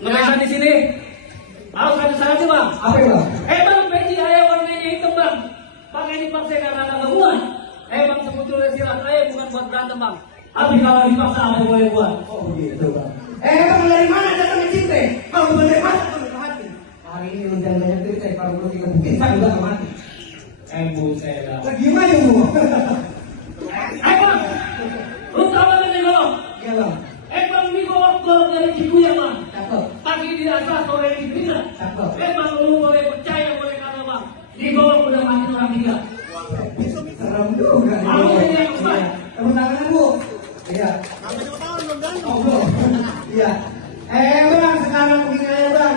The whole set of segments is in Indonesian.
Ngebesan di sini. Harus ada syaratnya bang. Apa itu bang? Bang, peci ayah warnanya hitam bang. Bang ini paksa karena ada gangguan. Bang sebetulnya silat ayah bukan buat berantem bang. Tapi kalau dipaksa apa boleh buat. Oh begitu bang. Bang dari mana datang ke sini? Kalau bukan dari mana? Hati. Hari ini lu jangan banyak cerita. Kalau belum kita bukti saya juga nggak mati. Buset dah. Lagi gimana bu? Bang, lu tahu kan nih bang? Iya bang. Bang ini golok dari Cikuya bang. Cakep. Pagi di atas, sore di pinggir. Cakep. Bang lu boleh percaya boleh kata bang. Di golok udah mati orang tiga. Serem juga. Mau ini yang besar. Tepuk tangan bu. Iya. Sampai 2 tahun belum kan? Oh belum. Iya. Bang sekarang begini aja bang.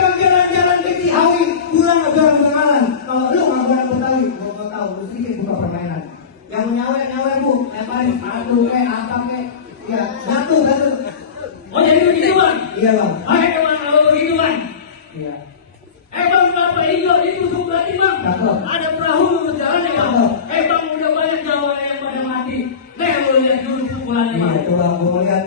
Bang jalan-jalan ke Ciawi pulang aja Bengalan. Kalau lu nggak boleh Betawi, gua tahu lu sedikit buka permainan. Yang nyawer bu, lemparin batu apa iya batu. Oh jadi begitu bang? Iya bang. Bang kalau begitu bang. Iya. Bang kenapa hijau itu berarti bang? Cakep. Ada perahu berjalan ya bang? Bang udah banyak jawara yang pada mati. Lu lihat dulu pukulannya bang. Iya coba gua lihat.